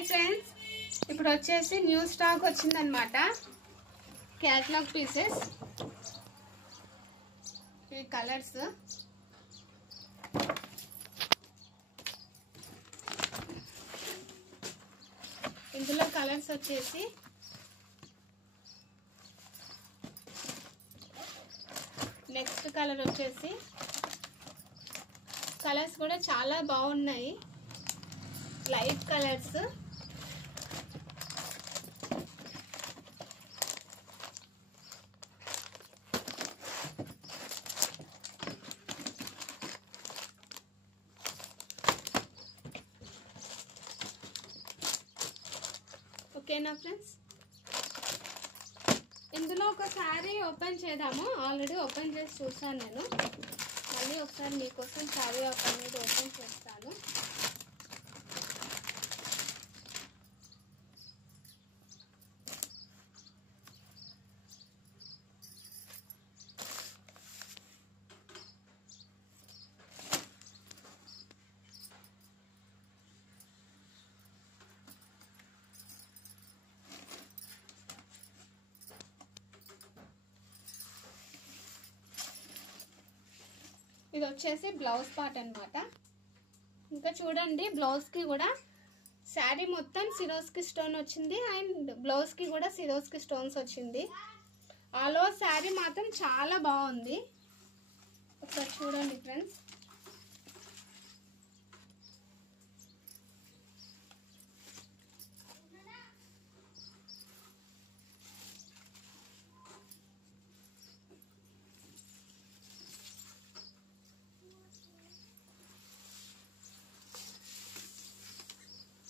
Hi friends, ఇప్పుడు వచ్చేసి new stock వచ్చిందనమాట. క్యాటలాగ్ పీసెస్, ఈ కలర్స్ ఇందులో కలర్స్ వచ్చేసి నెక్స్ట్ కలర్ వచ్చేసి కలర్స్ కూడా చాలా బాగున్నాయి. లైట్ కలర్స్, ఓకేనా ఫ్రెండ్స్. ఇందులో ఒక శారీ ఓపెన్ చేద్దాము. ఆల్రెడీ ఓపెన్ చేసి చూసాను నేను. మళ్ళీ ఒకసారి మీకోసం శారీ అనేది ఓపెన్ చేస్తాను. ఇది వచ్చేసి బ్లౌజ్ పార్ట్ అన్నమాట. ఇంకా చూడండి, బ్లౌజ్కి కూడా శారీ మొత్తం సిరోస్కి స్టోన్ వచ్చింది అండ్ బ్లౌజ్కి కూడా సిరోస్కి స్టోన్స్ వచ్చింది. ఆల్ ఓవర్ శారీ మాత్రం చాలా బాగుంది. ఒకసారి చూడండి ఫ్రెండ్స్.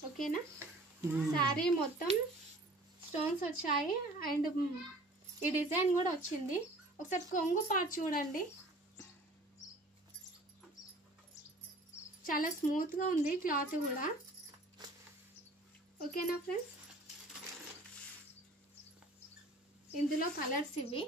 ఓకేనా, శారీ మొత్తం స్టోన్స్ వచ్చాయి అండ్ ఈ డిజైన్ కూడా వచ్చింది. ఒకసారి కొంగు పార్ట్ చూడండి, చాలా స్మూత్గా ఉంది క్లాత్ కూడా. ఓకేనా ఫ్రెండ్స్, ఇందులో కలర్స్ ఇవి.